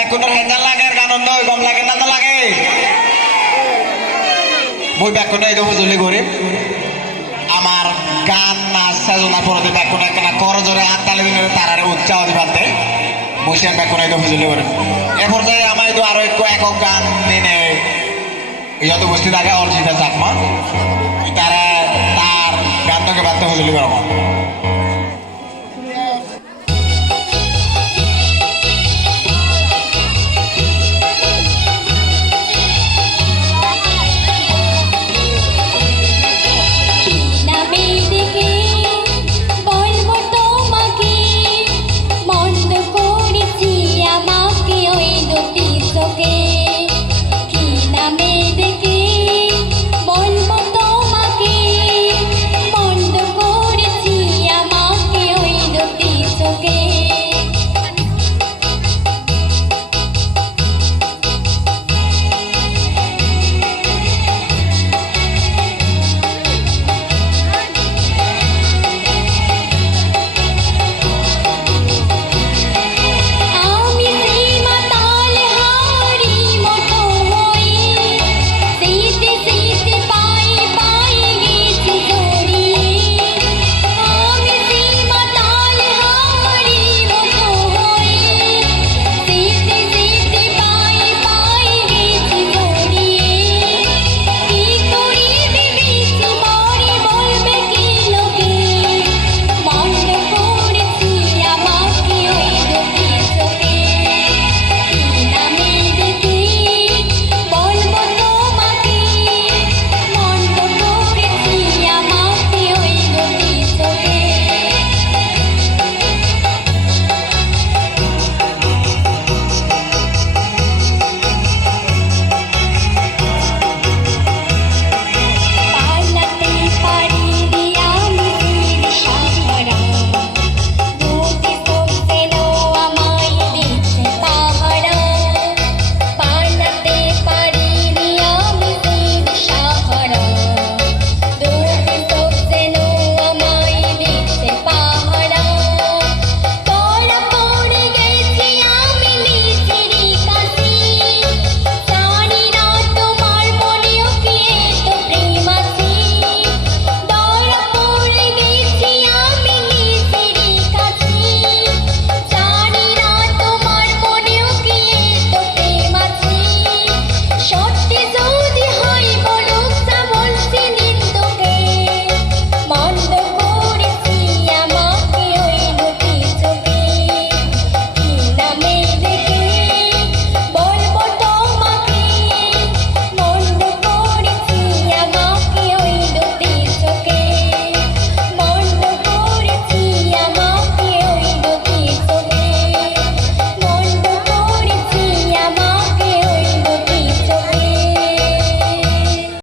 বেকুনের হেঁজাল লাগে আর গান নয় গম লাগে না লাগে মই বেকুনে এই হুজুলি করিম আমার গান নাচ সাজনা পরে বেকুনে কেনা কর জোরে হাত তালে দিনের তারারে উৎসাহ দিবাতে বসে বেকুনে এই হুজুলি করিম এ পর্যায়ে আমার এই আরো একক গান নিয়ে ইয়াতে উপস্থিত আগে অর্জিতা চাকমা তারা তার গানটাকে বাড়তে হুজুলি করবো